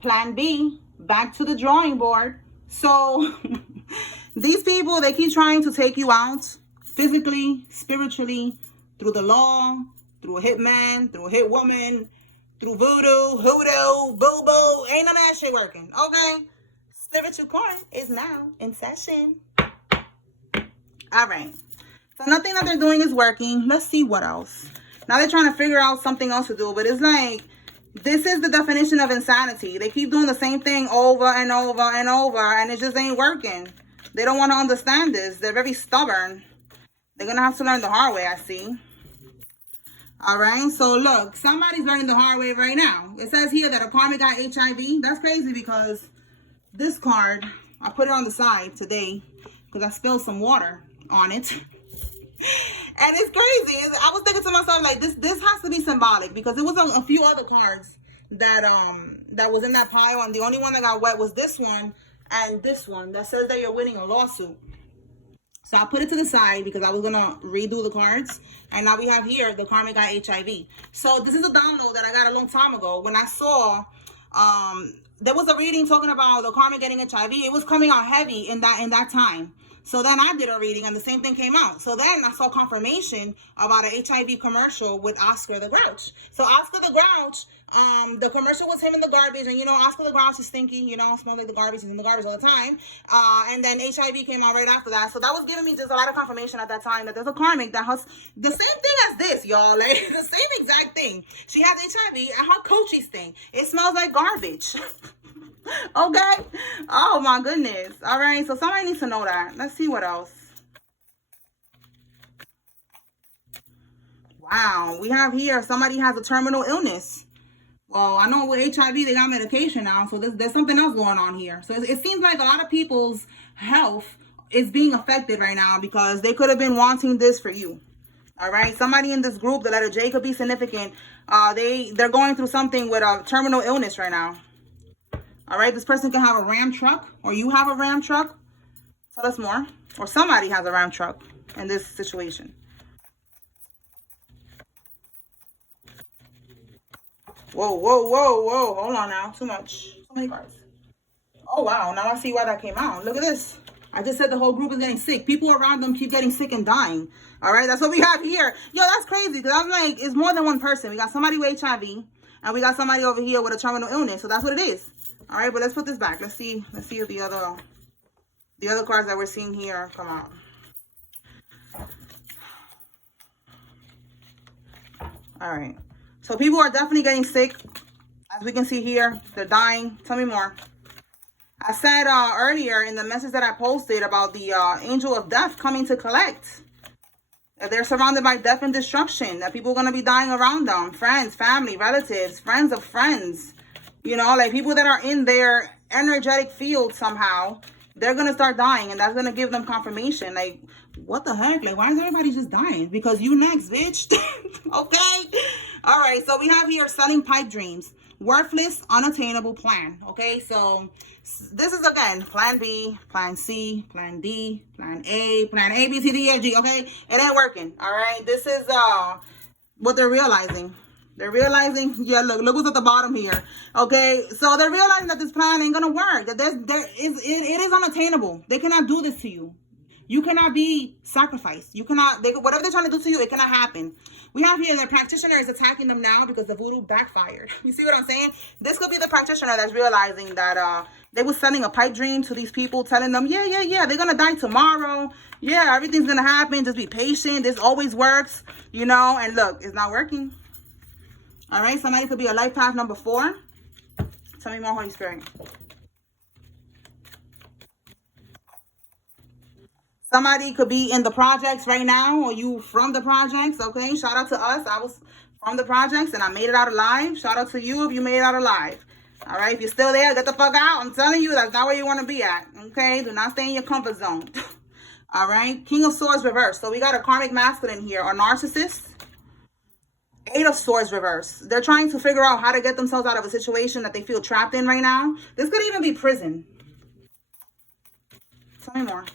Plan B, back to the drawing board. So these people, they keep trying to take you out physically, spiritually, through the law, through a hitman, through a hit woman, through voodoo, hoodoo, boo-boo. Ain't none of that shit working, okay? Spiritual court is now in session. All right. So nothing that they're doing is working. Let's see what else. Now they're trying to figure out something else to do, but it's like, this is the definition of insanity. They keep doing the same thing over and over and over, and it just ain't working. They don't want to understand this. They're very stubborn. They're going to have to learn the hard way, I see. All right. So look, somebody's learning the hard way right now. It says here that a karmic got HIV. That's crazy because this card, I put it on the side today because I spilled some water on it. And it's crazy. I was thinking to myself, like, this has to be symbolic, because it was a few other cards that that was in that pile, and the only one that got wet was this one and this one that says that you're winning a lawsuit. So I put it to the side because I was gonna redo the cards, and now we have here the karmic got HIV. So this is a download that I got a long time ago when I saw there was a reading talking about the karmic getting HIV. It was coming out heavy in that time. So then I did a reading and the same thing came out. So then I saw confirmation about an HIV commercial with Oscar the Grouch. So Oscar the Grouch, the commercial was him in the garbage. And, you know, Oscar the Grouch is stinky, you know, smells like the garbage. He's in the garbage all the time. And then HIV came out right after that. So that was giving me just a lot of confirmation at that time that there's a karmic that has the same thing as this, y'all. Like, the same exact thing. She has HIV and her Coachie's thing. It smells like garbage. Okay. Oh my goodness. All right. So somebody needs to know that. Let's see what else. Wow. We have here somebody has a terminal illness. Well, I know with HIV they got medication now, so there's something else going on here. So it seems like a lot of people's health is being affected right now because they could have been wanting this for you. All right. Somebody in this group, the letter J could be significant. They're going through something with a terminal illness right now. All right, this person can have a Ram truck, or you have a Ram truck. Tell us more. Or somebody has a Ram truck in this situation. Whoa, whoa, whoa, whoa. Hold on now. Too much. So many cards. Oh, wow. Now I see why that came out. Look at this. I just said the whole group is getting sick. People around them keep getting sick and dying. All right, that's what we have here. Yo, that's crazy, because I'm like, it's more than one person. We got somebody with HIV, and we got somebody over here with a terminal illness. So that's what it is. All right, but let's put this back. Let's see if the other cards that we're seeing here come out. All right. So people are definitely getting sick. As we can see here, they're dying. Tell me more. I said earlier in the message that I posted about the angel of death coming to collect. That they're surrounded by death and destruction. That people are going to be dying around them. Friends, family, relatives, friends of friends. You know, like people that are in their energetic field somehow, they're going to start dying. And that's going to give them confirmation. Like, what the heck? Like, why is everybody just dying? Because you next, bitch. Okay? All right. So we have here selling pipe dreams. Worthless, unattainable plan. Okay? So this is, again, plan B, plan C, plan D, plan A, B, C, D, E, F, G. Okay? It ain't working. All right? This is what they're realizing. They're realizing, yeah, look what's at the bottom here. Okay, so they're realizing that this plan ain't gonna work. That it is unattainable. They cannot do this to you. You cannot be sacrificed. You cannot, whatever they're trying to do to you, it cannot happen. We have here the practitioner is attacking them now because the voodoo backfired. You see what I'm saying? This could be the practitioner that's realizing that they were sending a pipe dream to these people, telling them, yeah, they're gonna die tomorrow. Yeah, everything's gonna happen. Just be patient. This always works, you know. And look, it's not working. All right, somebody could be a life path number 4. Tell me more, Holy Spirit. Somebody could be in the projects right now, or you from the projects, okay? Shout out to us. I was from the projects, and I made it out alive. Shout out to you if you made it out alive. All right, if you're still there, get the fuck out. I'm telling you, that's not where you want to be at, okay? Do not stay in your comfort zone. All right, King of Swords reversed. So we got a karmic masculine here, or narcissist. 8 of Swords reverse. They're trying to figure out how to get themselves out of a situation that they feel trapped in right now. This could even be prison. Tell me more.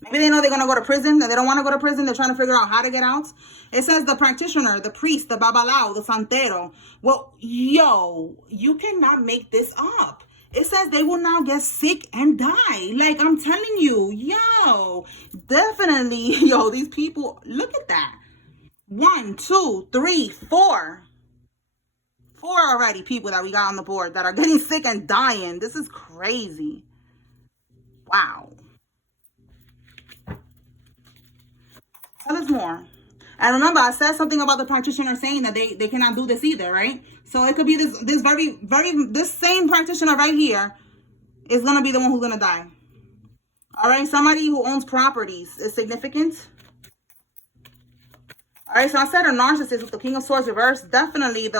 Maybe they know they're going to go to prison and they don't want to go to prison. They're trying to figure out how to get out. It says the practitioner, the priest, the babalao, the santero. Well, yo, you cannot make this up. It says they will now get sick and die. Like, I'm telling you, yo, definitely, yo, these people, look at that. 1, 2, 3, 4. 4 already people that we got on the board that are getting sick and dying. This is crazy. Wow. Tell us more. And remember, I said something about the practitioner saying that they cannot do this either, right? So it could be this same practitioner right here is going to be the one who's going to die. All right, somebody who owns properties is significant. All right, so I said a narcissist with the King of Swords reversed. Definitely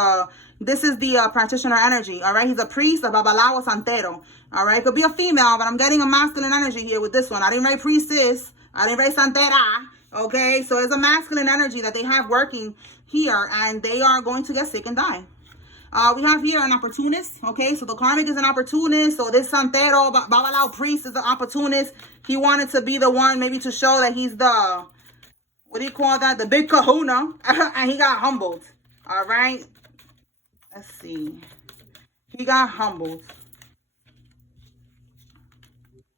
this is the practitioner energy. All right, he's a priest, a babalao, santero. All right, could be a female, but I'm getting a masculine energy here with this one. I didn't write priestess. I didn't write santera. Okay, so it's a masculine energy that they have working here, and they are going to get sick and die. We have here an opportunist. Okay, so the karmic is an opportunist. So this santero, babalao priest is an opportunist. He wanted to be the one maybe to show that he's the, what do you call that? The big kahuna. And he got humbled. All right. Let's see. He got humbled.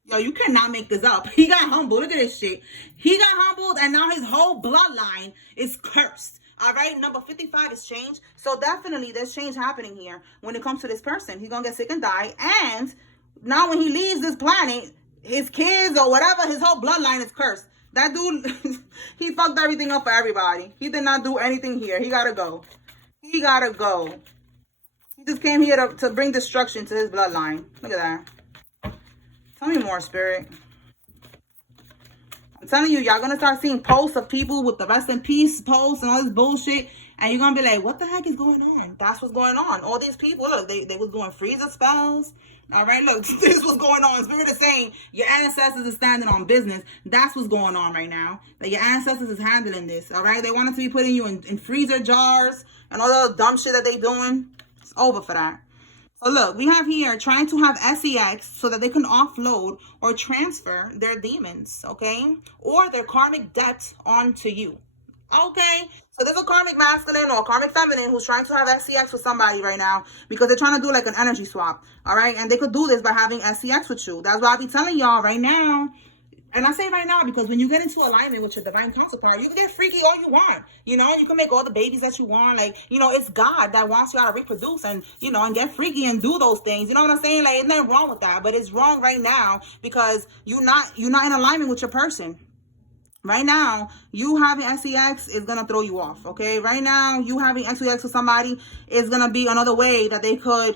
Yo, you cannot make this up. He got humbled. Look at this shit. He got humbled and now his whole bloodline is cursed. All right. Number 55 is change. So definitely there's change happening here when it comes to this person. He's going to get sick and die. And now when he leaves this planet, his kids or whatever, his whole bloodline is cursed. That dude, he fucked everything up for everybody. He did not do anything here. He got to go. He got to go. He just came here to bring destruction to his bloodline. Look at that. Tell me more, Spirit. I'm telling you, y'all going to start seeing posts of people with the rest in peace posts and all this bullshit. And you're going to be like, what the heck is going on? That's what's going on. All these people, look, they was doing freezer spells. All right, look, this was going on. Spirit is saying your ancestors is standing on business. That's what's going on right now. That your ancestors is handling this. All right, they wanted to be putting you in freezer jars and all the dumb shit that they doing. It's over for that. So look, we have here trying to have sex so that they can offload or transfer their demons, okay? Or their karmic debt onto you. Okay, so there's a karmic masculine or a karmic feminine who's trying to have sex with somebody right now because they're trying to do like an energy swap, all right? And they could do this by having sex with you. That's why I be telling y'all right now. And I say right now because when you get into alignment with your divine counterpart, you can get freaky all you want. You know, you can make all the babies that you want. Like, you know, it's God that wants y'all to reproduce and, you know, and get freaky and do those things. You know what I'm saying? Like, there's nothing wrong with that. But it's wrong right now because you're not in alignment with your person. Right now, you having sex is going to throw you off, okay? Right now, you having sex with somebody is going to be another way that they could,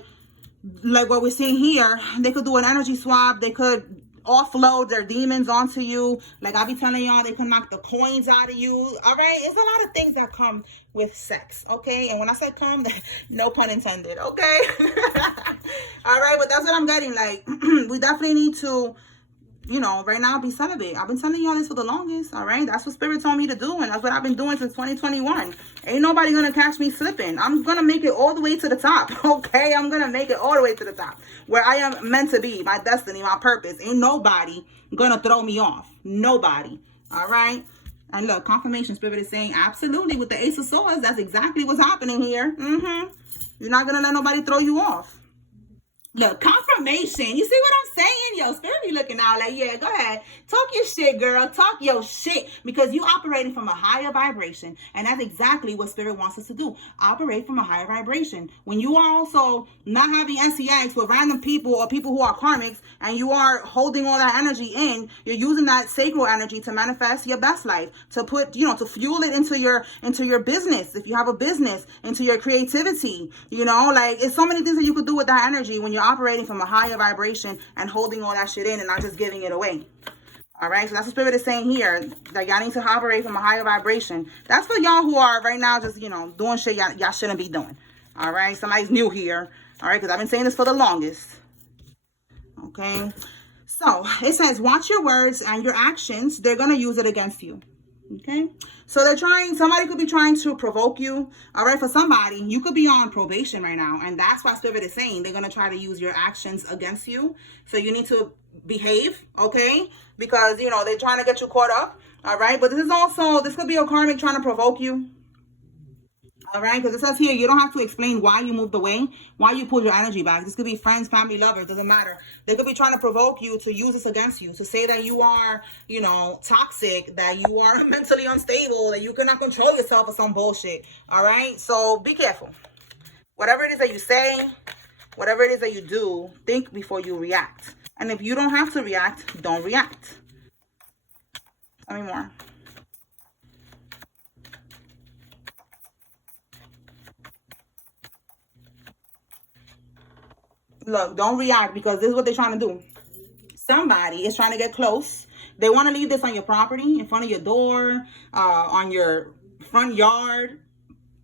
like what we're seeing here, they could do an energy swap. They could offload their demons onto you. Like I be telling y'all, they can knock the coins out of you. All right? It's a lot of things that come with sex, okay? And when I say come, no pun intended, okay? All right, but that's what I'm getting. Like, we definitely need to, you know, right now be celibate. I've been telling y'all this for the longest, all right? That's what Spirit told me to do, and that's what I've been doing since 2021. Ain't nobody gonna catch me slipping. I'm gonna make it all the way to the top, okay? I'm gonna make it all the way to the top, where I am meant to be, my destiny, my purpose. Ain't nobody gonna throw me off. Nobody, all right? And look, confirmation, Spirit is saying, absolutely, with the Ace of Swords, that's exactly what's happening here. You're not gonna let nobody throw you off. Look, confirmation. You see what I'm saying? Yo, Spirit be looking out like, yeah, go ahead. Talk your shit, girl. Talk your shit. Because you operating from a higher vibration. And that's exactly what Spirit wants us to do. Operate from a higher vibration. When you are also not having sex with random people or people who are karmics, and you are holding all that energy in, you're using that sacral energy to manifest your best life, to put, you know, to fuel it into your business. If you have a business, into your creativity, you know, like it's so many things that you could do with that energy when you're operating from a higher vibration and holding all that shit in and not just giving it away. All right, so that's what Spirit is saying here, that y'all need to operate from a higher vibration. That's for y'all who are right now just, you know, doing shit y'all shouldn't be doing. All right, somebody's new here. All right, because I've been saying this for the longest. Okay, so it says, watch your words and your actions. They're going to use it against you. Okay, so somebody could be trying to provoke you. All right, for somebody, you could be on probation right now, and that's why Spirit is saying they're going to try to use your actions against you. So you need to behave, okay? Because, you know, they're trying to get you caught up, all right? But this is also, this could be a karmic trying to provoke you, all right? Because it says here, you don't have to explain why you moved away, why you pulled your energy back. This could be friends, family, lovers, doesn't matter. They could be trying to provoke you to use this against you, to say that you are, you know, toxic, that you are mentally unstable, that you cannot control yourself or some bullshit, all right? So be careful. Whatever it is that you say, whatever it is that you do, think before you react. And if you don't have to react, don't react. Tell me more. Look, don't react, because this is what they're trying to do. Somebody is trying to get close. They want to leave this on your property, in front of your door, on your front yard.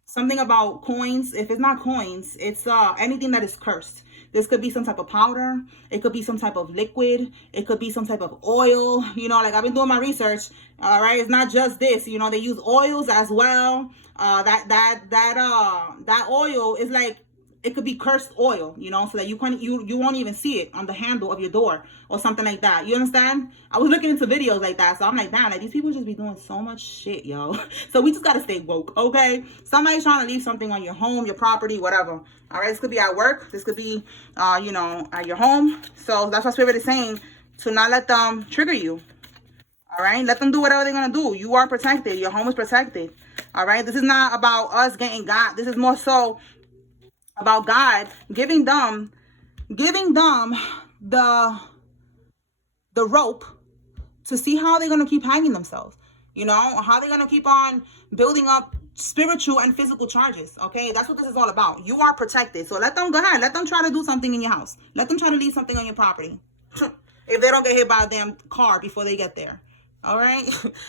Something about coins. If it's not coins, it's anything that is cursed. This could be some type of powder. It could be some type of liquid. It could be some type of oil. You know, like I've been doing my research. All right, it's not just this. You know, they use oils as well. That oil is like, it could be cursed oil, you know, so that you won't even see it on the handle of your door or something like that. You understand? I was looking into videos like that, so I'm like, damn, like these people just be doing so much shit, yo. So we just gotta stay woke, okay? Somebody's trying to leave something on your home, your property, whatever. All right, this could be at work. This could be, you know, at your home. So that's what Spirit is saying, to not let them trigger you. All right, let them do whatever they're gonna do. You are protected. Your home is protected. All right, this is not about us getting got. This is more so about God giving them the rope to see how they're going to keep hanging themselves, you know, or how they're going to keep on building up spiritual and physical charges. Okay, that's what this is all about. You are protected, so let them go ahead, let them try to do something in your house, let them try to leave something on your property if they don't get hit by a damn car before they get there. All right.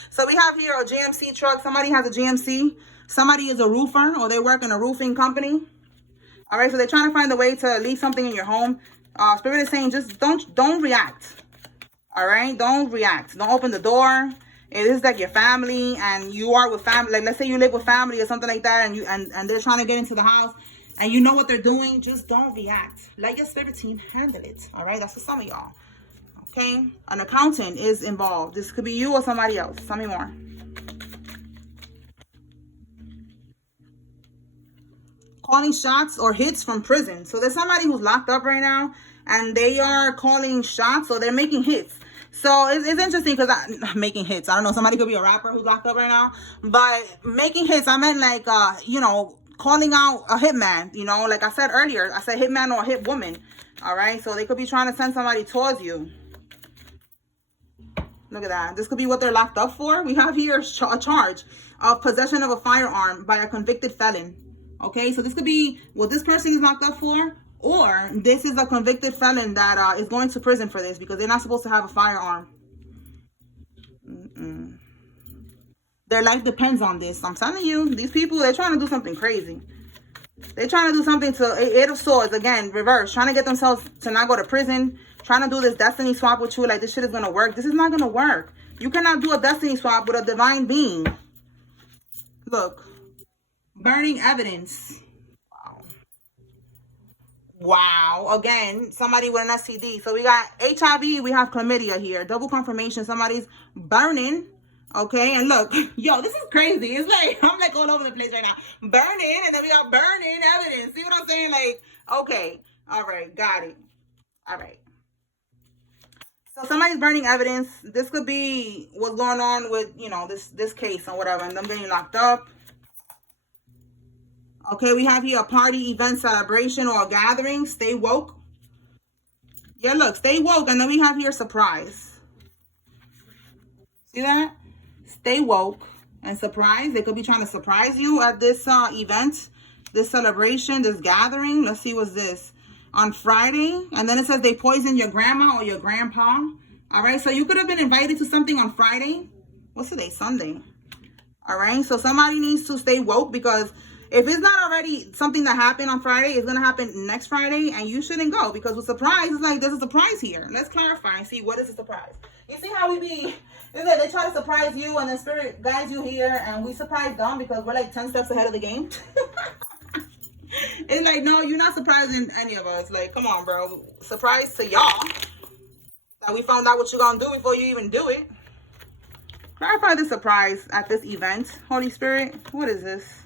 So we have here a GMC truck. Somebody has a GMC. Somebody is a roofer, or they work in a roofing company. All right, so they're trying to find a way to leave something in your home. Spirit is saying, just don't react. All right, don't react. Don't open the door. It is like your family, and you are with family. Like, let's say you live with family or something like that, and they're trying to get into the house, and you know what they're doing. Just don't react. Let your spirit team handle it. All right, that's for some of y'all. Okay, an accountant is involved. This could be you or somebody else. Tell me more. Calling shots or hits from prison. So there's somebody who's locked up right now, and they are calling shots, or they're making hits. So it's interesting, because making hits, I don't know, somebody could be a rapper who's locked up right now, but making hits, I meant like, you know, calling out a hitman, you know, like I said earlier, I said hitman or hit woman. All right, so they could be trying to send somebody towards you. Look at that. This could be what they're locked up for. We have here a charge of possession of a firearm by a convicted felon. Okay, so this could be what this person is locked up for, or this is a convicted felon that is going to prison for this, because they're not supposed to have a firearm. Their life depends on this. I'm telling you, these people, they're trying to do something crazy. They're trying to do something to Eight of Swords, again, reverse, trying to get themselves to not go to prison, trying to do this destiny swap with you, like this shit is going to work. This is not going to work. You cannot do a destiny swap with a divine being. Look. Burning evidence. Wow. Again, somebody with an STD. So we got HIV, we have chlamydia here. Double confirmation. Somebody's burning. Okay, and look, yo, this is crazy. It's like, I'm like all over the place right now. Burning, and then we got burning evidence. See what I'm saying? Like, okay. All right, got it. All right. So somebody's burning evidence. This could be what's going on with, you know, this case or whatever, and them getting locked up. Okay, we have here a party, event, celebration, or a gathering. Stay woke. Yeah, look, stay woke. And then we have here surprise. See that? Stay woke and surprise. They could be trying to surprise you at this event, this celebration, this gathering. Let's see what's this. On Friday. And then it says they poisoned your grandma or your grandpa. All right, so you could have been invited to something on Friday. What's today? Sunday. All right, so somebody needs to stay woke, because if it's not already something that happened on Friday, it's going to happen next Friday, and you shouldn't go, because with surprise, it's like there's a surprise here. Let's clarify and see what is a surprise. You see how we be, it's like they try to surprise you, and then Spirit guides you here, and we surprise them because we're like 10 steps ahead of the game. It's like, no, you're not surprising any of us. Like, come on, bro. Surprise to y'all. That we found out what you're going to do before you even do it. Clarify the surprise at this event. Holy Spirit, what is this?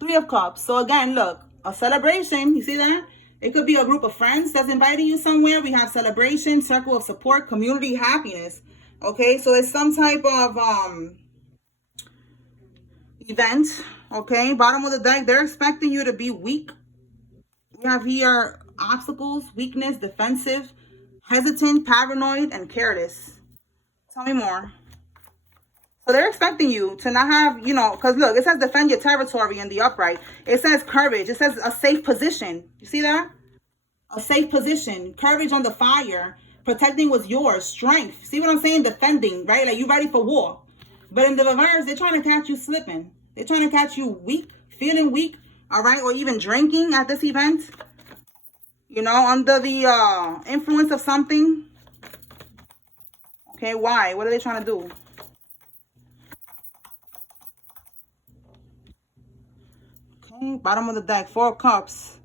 Three of Cups. So again, look, a celebration. You see that? It could be a group of friends that's inviting you somewhere. We have celebration, circle of support, community, happiness. Okay, so it's some type of event. Okay, bottom of the deck, they're expecting you to be weak. We have here obstacles, weakness, defensive, hesitant, paranoid, and careless. Tell me more. So they're expecting you to not have, you know, because look, it says defend your territory in the upright. It says courage. It says a safe position. You see that? A safe position. Courage on the fire. Protecting what's yours. Strength. See what I'm saying? Defending, right? Like you ready for war. But in the reverse, they're trying to catch you slipping. They're trying to catch you weak, feeling weak, all right? Or even drinking at this event. You know, under the influence of something. Okay, why? What are they trying to do? Bottom of the deck, 4 of Cups.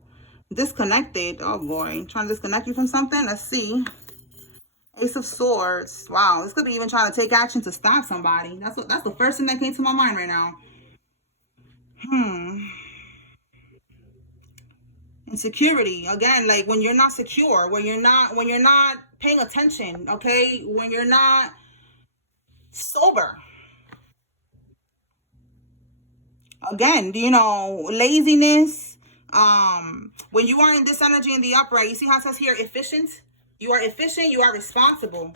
Disconnected. Oh boy, trying to disconnect you from something. Let's see. Ace of Swords. Wow, this could be even trying to take action to stop somebody. That's the first thing that came to my mind right now. Insecurity. Again, like when you're not secure, when you're not paying attention, okay? When you're not sober. Again, you know, laziness. When you are in this energy in the upright, you see how it says here, efficient? You are efficient, you are responsible.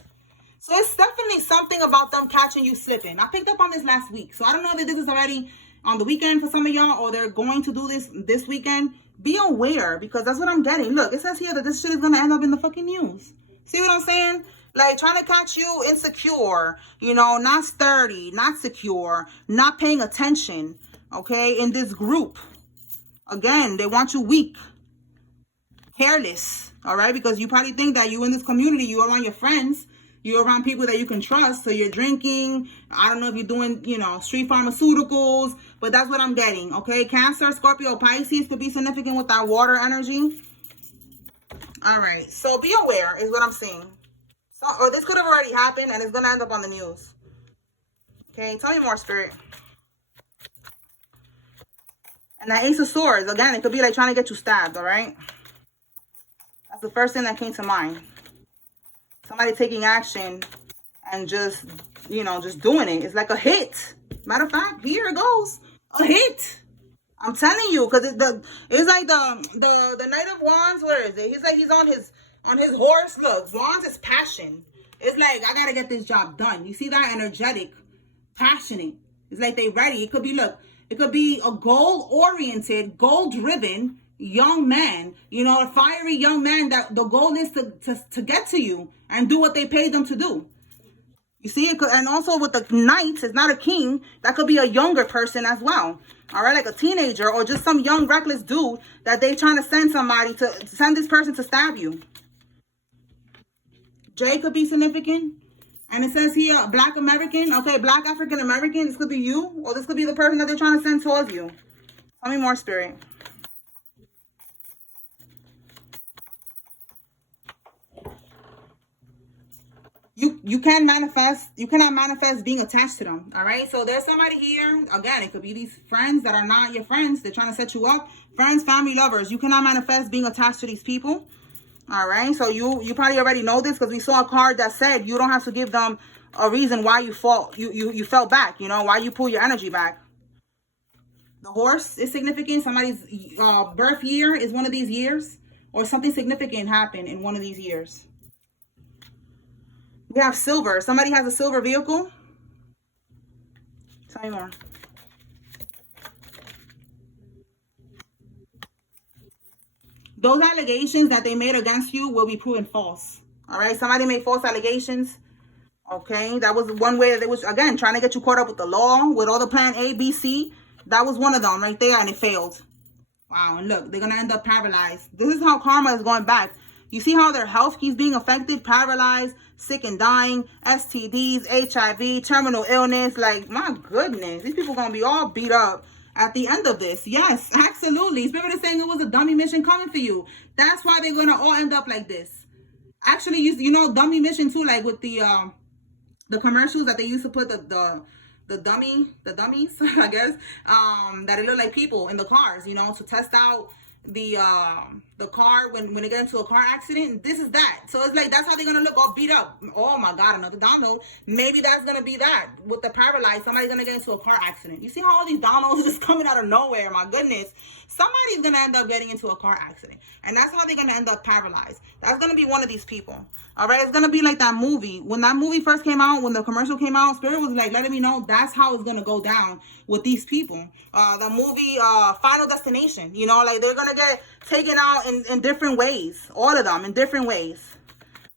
So it's definitely something about them catching you slipping. I picked up on this last week. So I don't know if this is already on the weekend for some of y'all or they're going to do this weekend. Be aware because that's what I'm getting. Look, it says here that this shit is going to end up in the fucking news. See what I'm saying? Like trying to catch you insecure, you know, not sturdy, not secure, not paying attention. Okay, in this group. Again, they want you weak, careless, all right? Because you probably think that you in this community, you're around your friends, you're around people that you can trust, so you're drinking. I don't know if you're doing, you know, street pharmaceuticals, but that's what I'm getting, okay? Cancer, Scorpio, Pisces could be significant with that water energy. All right, so be aware is what I'm saying. So, or this could have already happened, and it's going to end up on the news. Okay, tell me more, Spirit. And that Ace of Swords, again, it could be like trying to get you stabbed, all right? That's the first thing that came to mind. Somebody taking action and just, you know, just doing it. It's like a hit. Matter of fact, here it goes. A hit. I'm telling you, because it's like the Knight of Wands, where is it? He's like he's on his horse. Look, Wands is passion. It's like, I got to get this job done. You see that? Energetic, passionate. It's like they ready. It could be, look, it could be a goal-oriented, goal-driven young man, you know, a fiery young man that the goal is to get to you and do what they paid them to do. You see it? And also with the knight, it's not a king. That could be a younger person as well. All right, like a teenager or just some young reckless dude that they trying to send somebody to send this person to stab you. J could be significant. And it says here, Black American. Okay, Black African American. This could be you, or this could be the person that they're trying to send towards you. Tell me more, Spirit. You can manifest. You cannot manifest being attached to them. All right. So there's somebody here. Again, it could be these friends that are not your friends. They're trying to set you up. Friends, family, lovers. You cannot manifest being attached to these people. All right. So you probably already know this because we saw a card that said you don't have to give them a reason why you fell. You fell back. You know, why you pull your energy back. The horse is significant. Somebody's birth year is one of these years, or something significant happened in one of these years. We have silver. Somebody has a silver vehicle. Tell me more. Those allegations that they made against you will be proven false. All right. Somebody made false allegations. Okay. That was one way that they was, again, trying to get you caught up with the law, with all the plan A, B, C. That was one of them right there, and it failed. Wow. And look, they're going to end up paralyzed. This is how karma is going back. You see how their health keeps being affected, paralyzed, sick and dying, STDs, HIV, terminal illness. Like, my goodness, these people gonna be all beat up at the end of this. Yes, absolutely. Spirit is saying it was a dummy mission coming for you. That's why they're gonna all end up like this. Actually, you know, dummy mission too, like with the commercials that they used to put the dummies, I guess, that it look like people in the cars, you know, to test out the car when they get into a car accident. This is that. So it's like, that's how they're gonna look, all beat up. Oh my God, another download. Maybe that's gonna be that with the paralyzed. Somebody's gonna get into a car accident. You see how all these downloads are just coming out of nowhere? My goodness, somebody's gonna end up getting into a car accident, and that's how they're gonna end up paralyzed. That's gonna be one of these people. All right, it's gonna be like that movie. When that movie first came out, when the commercial came out, Spirit was like letting me know that's how it's gonna go down with these people. The movie Final Destination, you know, like they're gonna get taken out in different ways, all of them in different ways.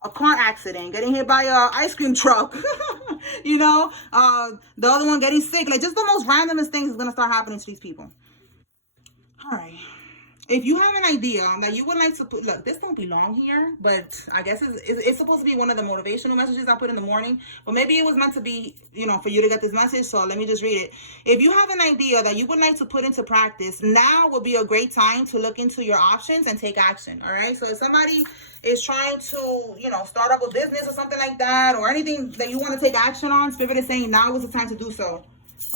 A car accident, getting hit by a ice cream truck, you know, the other one getting sick. Like, just the most randomest things is gonna start happening to these people. All right. If you have an idea that you would like to put, look, this don't belong here, but I guess it's supposed to be one of the motivational messages I put in the morning, but maybe it was meant to be, you know, for you to get this message. So let me just read it. If you have an idea that you would like to put into practice, now would be a great time to look into your options and take action. All right. So if somebody is trying to, you know, start up a business or something like that, or anything that you want to take action on, Spirit is saying now is the time to do so.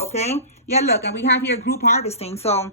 Okay. Yeah. Look, and we have here group harvesting. So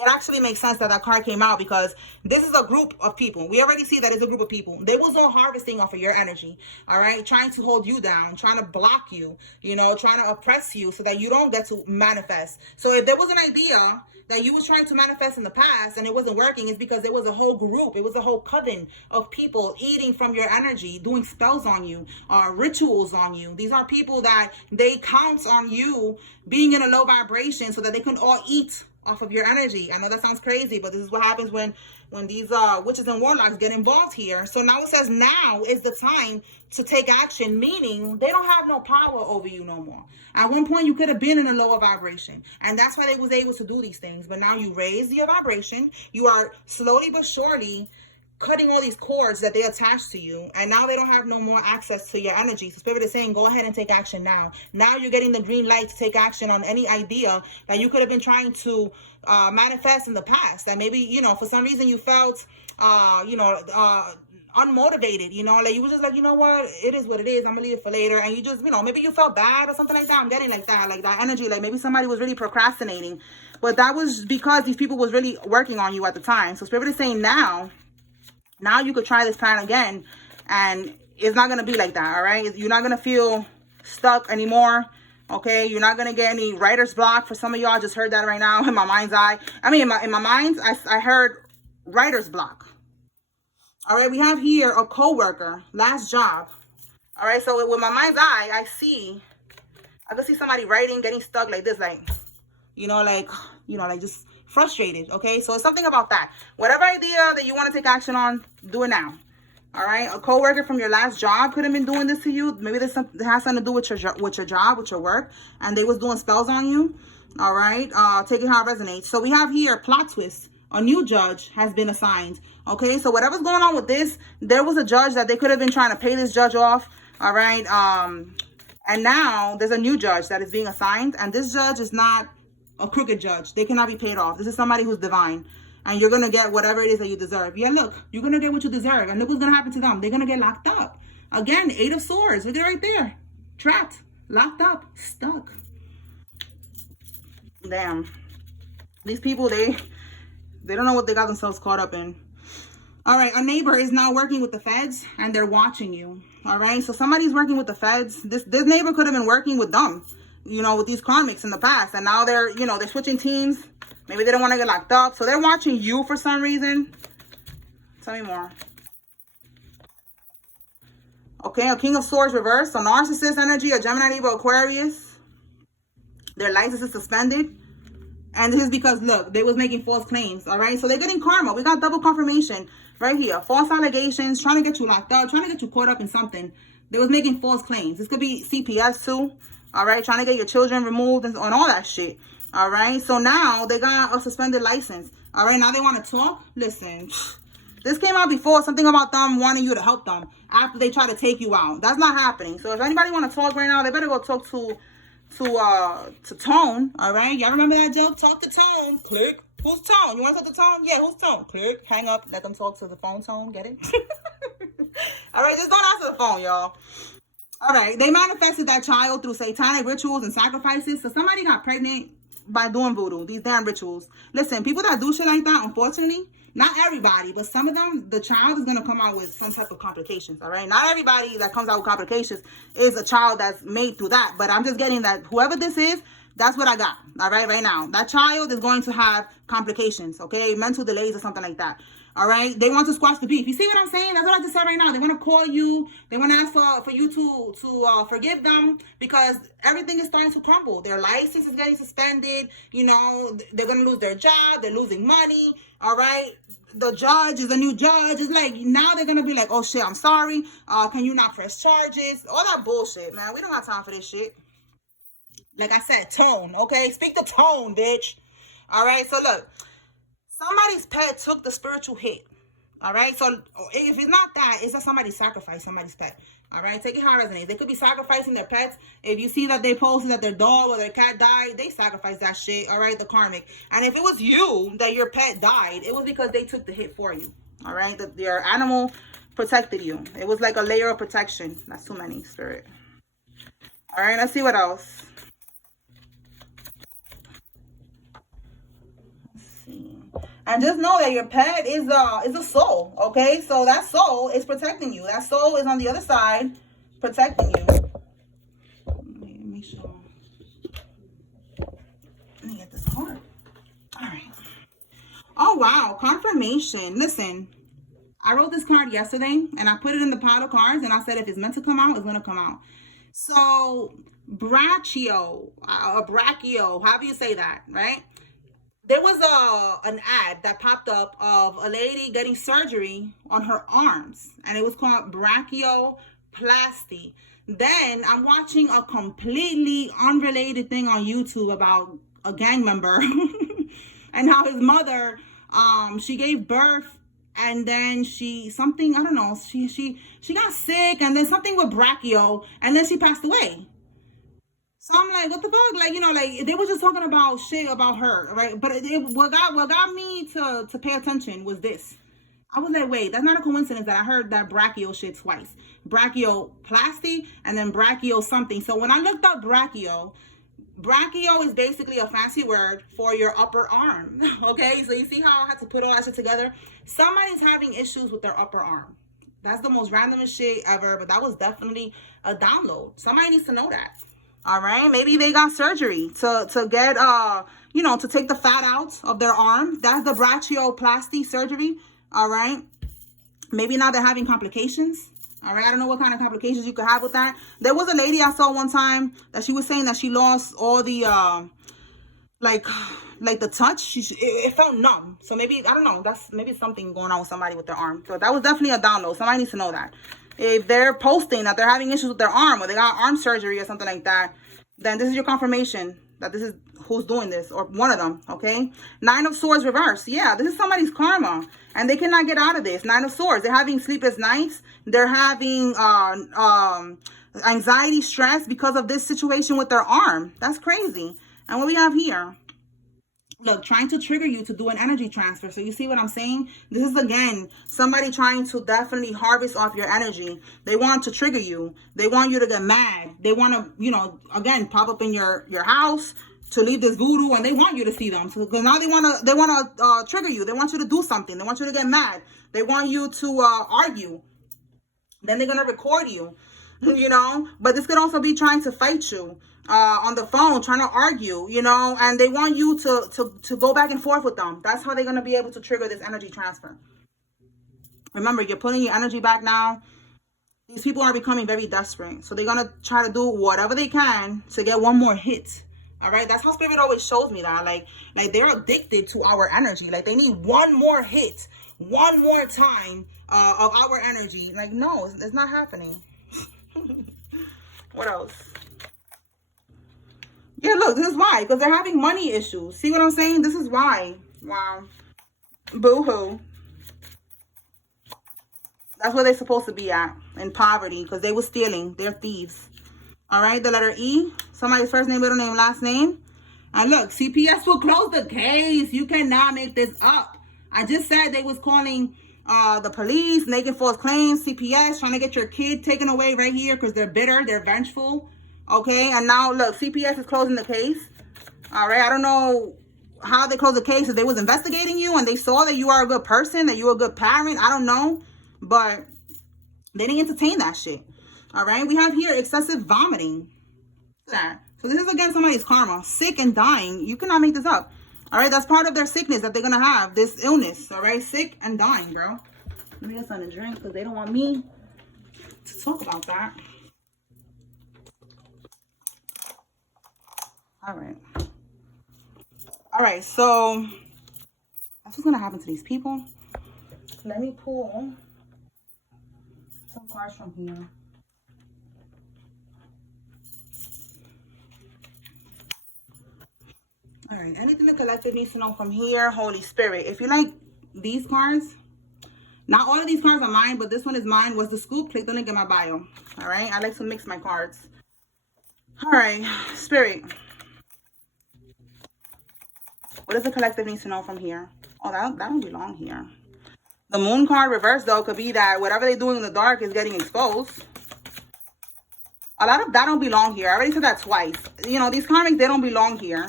it actually makes sense that card came out, because this is a group of people. We already see that it's a group of people. They was all harvesting off of your energy, all right? Trying to hold you down, trying to block you, you know, trying to oppress you so that you don't get to manifest. So if there was an idea that you was trying to manifest in the past and it wasn't working, it's because there was a whole group, it was a whole coven of people eating from your energy, doing spells on you, rituals on you. These are people that they count on you being in a low vibration so that they can all eat off of your energy. I know that sounds crazy, but this is what happens when these witches and warlocks get involved here. So now it says now is the time to take action, meaning they don't have no power over you no more. At one point you could have been in a lower vibration, and that's why they was able to do these things. But now you raise your vibration. You are slowly but surely cutting all these cords that they attach to you, and now they don't have no more access to your energy. So Spirit is saying go ahead and take action now. Now you're getting the green light to take action on any idea that you could have been trying to manifest in the past, that maybe, you know, for some reason you felt unmotivated, you know, like you were just like, you know what, it is what it is, I'm gonna leave it for later. And you just, you know, maybe you felt bad or something like that. I'm getting like that energy, like maybe somebody was really procrastinating, but that was because these people was really working on you at the time. So Spirit is saying now you could try this plan again, and it's not going to be like that, all right? You're not going to feel stuck anymore, okay? You're not going to get any writer's block. For some of y'all, I just heard that right now in my mind's eye. I mean, in my mind, I heard writer's block. All right, we have here a co-worker, last job. All right, so with my mind's eye, I can see somebody writing, getting stuck like this, like just frustrated. Okay, so it's something about that. Whatever idea that you want to take action on, do it now. All right, a co-worker from your last job could have been doing this to you. Maybe it has something to do with your job, with your work, and they was doing spells on you. All right, take it how it resonates. So we have here plot twist. A new judge has been assigned. Okay, so whatever's going on with this, there was a judge that they could have been trying to pay this judge off. All right, and now there's a new judge that is being assigned, and this judge is not a crooked judge. They cannot be paid off. This is somebody who's divine, and you're gonna get whatever it is that you deserve. Yeah, look, you're gonna get what you deserve, and look what's gonna happen to them. They're gonna get locked up again. 8 of Swords. Look at it right there. Trapped, locked up, stuck. Damn, these people, they don't know what they got themselves caught up in. All right, a neighbor is now working with the feds, and they're watching you. All right, so somebody's working with the feds. This neighbor could have been working with them, you know, with these karmics in the past, and now they're, you know, they're switching teams. Maybe they don't want to get locked up, so they're watching you for some reason. Tell me more. Okay, a King of Swords reversed, a narcissist energy, a Gemini, Libra, Aquarius. Their license is suspended, and this is because, look, they was making false claims. All right, so they're getting karma. We got double confirmation right here. False allegations, trying to get you locked up, trying to get you caught up in something. They was making false claims. This could be CPS too. All right, trying to get your children removed and all that shit. All right, so now they got a suspended license. All right, now they want to talk. Listen, This came out before, something about them wanting you to help them after they try to take you out. That's not happening. So if anybody want to talk right now, they better go talk to Tone. All right, y'all remember that joke? Talk to Tone. Click. Who's Tone? You want to talk to Tone? Yeah, who's Tone? Click. Hang up. Let them talk to the phone. Tone. Get it? All right, just don't answer the phone, y'all. All right, they manifested that child through satanic rituals and sacrifices. So somebody got pregnant by doing voodoo, these damn rituals. Listen, people that do shit like that, unfortunately, not everybody, but some of them, the child is going to come out with some type of complications, all right? Not everybody that comes out with complications is a child that's made through that, but I'm just getting that whoever this is, that's what I got, all right now. That child is going to have complications, okay? Mental delays or something like that. All right, they want to squash the beef. You see what I'm saying? That's what I just said right now. They want to call you. They want to ask for you to forgive them because everything is starting to crumble. Their license is getting suspended. You know, they're going to lose their job. They're losing money. All right. The judge is a new judge. It's like now they're going to be like, oh, shit, I'm sorry. Can you not press charges? All that bullshit, man. We don't have time for this shit. Like I said, Tone. Okay. Speak the tone, bitch. All right. So look. Somebody's pet took the spiritual hit. All right. So if it's not that, it's that somebody sacrificed somebody's pet. All right. Take it how it resonates. They could be sacrificing their pets. If you see that they posted that their dog or their cat died, they sacrificed that shit. All right. The karmic. And if it was you that your pet died, it was because they took the hit for you. All right. Your animal protected you. It was like a layer of protection. That's too many, spirit. All right. Let's see what else. And just know that your pet is a soul, okay? So that soul is protecting you. That soul is on the other side protecting you. Let me make sure. Let me get this card. All right. Oh, wow. Confirmation. Listen, I wrote this card yesterday, and I put it in the pile of cards, and I said if it's meant to come out, it's going to come out. So, brachio, however you say that, right? There was an ad that popped up of a lady getting surgery on her arms, and it was called brachioplasty. Then I'm watching a completely unrelated thing on YouTube about a gang member and how his mother, she gave birth, and then she got sick, and then something with brachio, and then she passed away. So I'm like, what the fuck? Like, you know, like they were just talking about shit about her, right? But what got me to pay attention was this. I was like, wait, that's not a coincidence that I heard that brachio shit twice. Brachioplasty and then brachio something. So when I looked up brachio is basically a fancy word for your upper arm. Okay, so you see how I had to put all that shit together? Somebody's having issues with their upper arm. That's the most randomest shit ever, but that was definitely a download. Somebody needs to know that. All right, maybe they got surgery to get you know, to take the fat out of their arm. That's the brachioplasty surgery. All right, maybe now they're having complications. All right, I don't know what kind of complications you could have with that. There was a lady I saw one time that she was saying that she lost all the like the touch. It felt numb. So maybe, I don't know, that's maybe something going on with somebody with their arm. So that was definitely a download. Somebody needs to know that. If they're posting that they're having issues with their arm or they got arm surgery or something like that, then this is your confirmation that this is who's doing this, or one of them, okay? 9 of Swords reverse. Yeah, this is somebody's karma, and they cannot get out of this. 9 of Swords. They're having sleepless nights. They're having anxiety, stress because of this situation with their arm. That's crazy. And what we have here, look, trying to trigger you to do an energy transfer. So you see what I'm saying? This is, again, somebody trying to definitely harvest off your energy. They want to trigger you. They want you to get mad. They want to, you know, again, pop up in your house to leave this voodoo, and they want you to see them. So because now they want to trigger you. They want you to do something. They want you to get mad. They want you to argue. Then they're going to record you, you know. But this could also be trying to fight you on the phone, trying to argue, you know, and they want you to go back and forth with them. That's how they're going to be able to trigger this energy transfer. Remember, you're putting your energy back now. These people are becoming very desperate. So they're going to try to do whatever they can to get one more hit. All right. That's how Spirit always shows me that. Like they're addicted to our energy. Like they need one more hit, one more time of our energy. Like, no, it's not happening. What else? Yeah, look, this is why. Because they're having money issues. See what I'm saying? This is why. Wow. Boo-hoo. That's where they're supposed to be at, in poverty, because they were stealing. They're thieves. All right, the letter E, somebody's first name, middle name, last name. And look, CPS will close the case. You cannot make this up. I just said they was calling the police, making false claims, CPS, trying to get your kid taken away right here because they're bitter, they're vengeful. Okay, and now look, CPS is closing the case. All right, I don't know how they closed the case. If they was investigating you and they saw that you are a good person, that you're a good parent, I don't know. But they didn't entertain that shit. All right, we have here excessive vomiting. That. So this is against somebody's karma. Sick and dying. You cannot make this up. All right, that's part of their sickness that they're going to have. This illness. All right, sick and dying, bro. Let me get something to drink because they don't want me to talk about that. All right. All right, so that's what's going to happen to these people. Let me pull some cards from here. All right, anything the collective needs to know from here, Holy Spirit. If you like these cards, not all of these cards are mine, but this one is mine. What's the scoop? Click the link in my bio. All right, I like to mix my cards. All right, Spirit. What does the collective need to know from here? Oh, that don't belong here. The moon card reverse, though, could be that whatever they're doing in the dark is getting exposed. A lot of that don't belong here. I already said that twice. You know, these karmics, they don't belong here.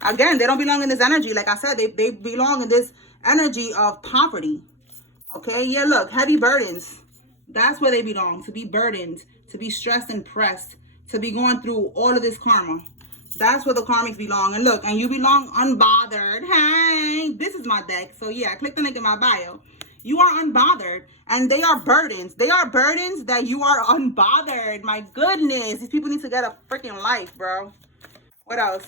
Again, they don't belong in this energy. Like I said, they belong in this energy of poverty. Okay, yeah, look, heavy burdens. That's where they belong. To be burdened, to be stressed and pressed, to be going through all of this karma. That's where the karmics belong. And look, and you belong unbothered. Hey, this is my deck. So yeah, click the link in my bio. You are unbothered, and they are burdens. They are burdens that you are unbothered. My goodness, these people need to get a freaking life, bro. What else?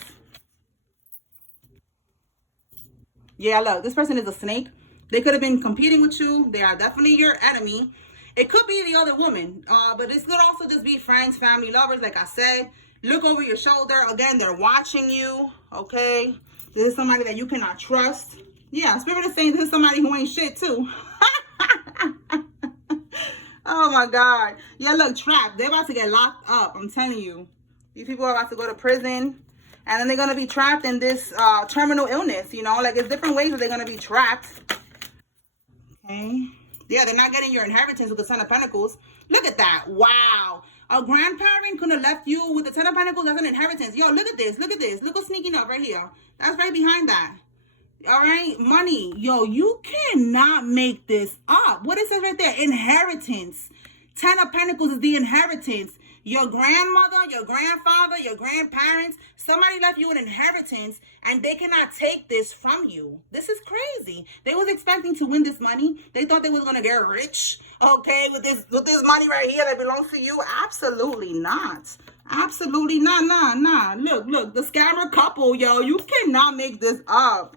Yeah, look, this person is a snake. They could have been competing with you. They are definitely your enemy. It could be the other woman, but this could also just be friends, family, lovers, like I said. Look over your shoulder. Again, they're watching you, okay? This is somebody that you cannot trust. Yeah, Spirit is saying this is somebody who ain't shit, too. Oh, my God. Yeah, look, trapped. They're about to get locked up. I'm telling you. These people are about to go to prison. And then they're going to be trapped in this terminal illness, you know? Like, it's different ways that they're going to be trapped. Okay. Yeah, they're not getting your inheritance with the Ten of Pentacles. Look at that. Wow. A grandparent could have left you with the Ten of Pentacles as an inheritance. Yo, look at this. Look at this. Look what's sneaking up right here. That's right behind that. All right, money. Yo, you cannot make this up. What it says right there, inheritance. Ten of Pentacles is the inheritance. Your grandmother, your grandfather, your grandparents, somebody left you an inheritance and they cannot take this from you. This is crazy. They was expecting to win this money. They thought they was going to get rich, okay, with this money right here that belongs to you. Absolutely not. Absolutely not. Nah. Look, the scammer couple, yo, you cannot make this up.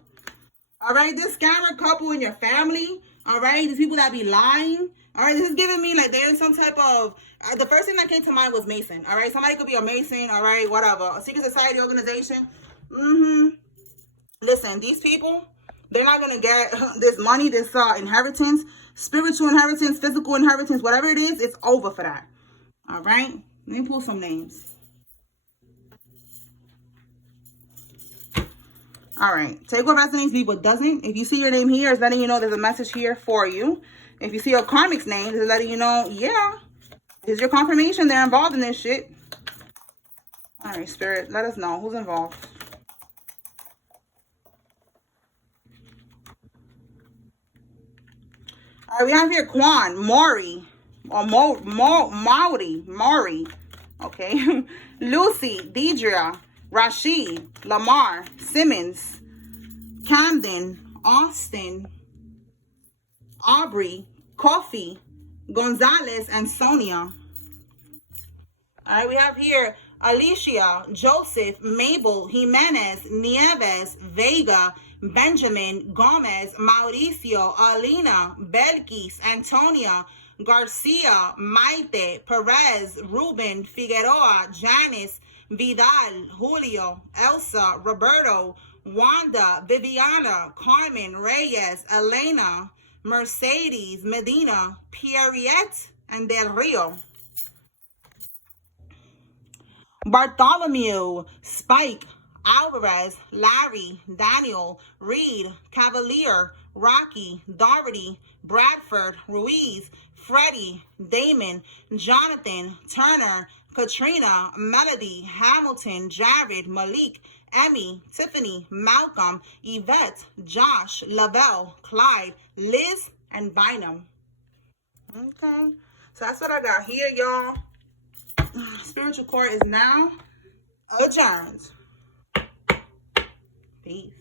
All right, this scammer couple in your family, all right, these people that be lying, all right, this is giving me like they're in some type of, the first thing that came to mind was Mason, all right, somebody could be a Mason, all right, whatever, a secret society organization. Listen, these people, they're not going to get this money, this inheritance, spiritual inheritance, physical inheritance, whatever it is, it's over for that, all right. Let me pull some names. All right, take what resonates, leave what doesn't. If you see your name here, it's letting you know there's a message here for you. If you see a karmic's name, it's letting you know, yeah, here's your confirmation. They're involved in this shit. All right, Spirit, let us know who's involved. All right, we have here Quan, Maury, or Maury, okay, Lucy, Deidre, Rashid, Lamar, Simmons, Camden, Austin, Aubrey, Coffee, Gonzalez, and Sonia. All right, we have here Alicia, Joseph, Mabel, Jimenez, Nieves, Vega, Benjamin, Gomez, Mauricio, Alina, Belkis, Antonia, Garcia, Maite, Perez, Ruben, Figueroa, Janice, Vidal, Julio, Elsa, Roberto, Wanda, Viviana, Carmen, Reyes, Elena, Mercedes, Medina, Pierriette, and Del Rio. Bartholomew, Spike, Alvarez, Larry, Daniel, Reed, Cavalier, Rocky, Doherty, Bradford, Ruiz, Freddie, Damon, Jonathan, Turner, Katrina, Melody, Hamilton, Jared, Malik, Emmy, Tiffany, Malcolm, Yvette, Josh, Lavelle, Clyde, Liz, and Bynum. Okay, so that's what I got here, y'all. Spiritual court is now adjourned. Peace.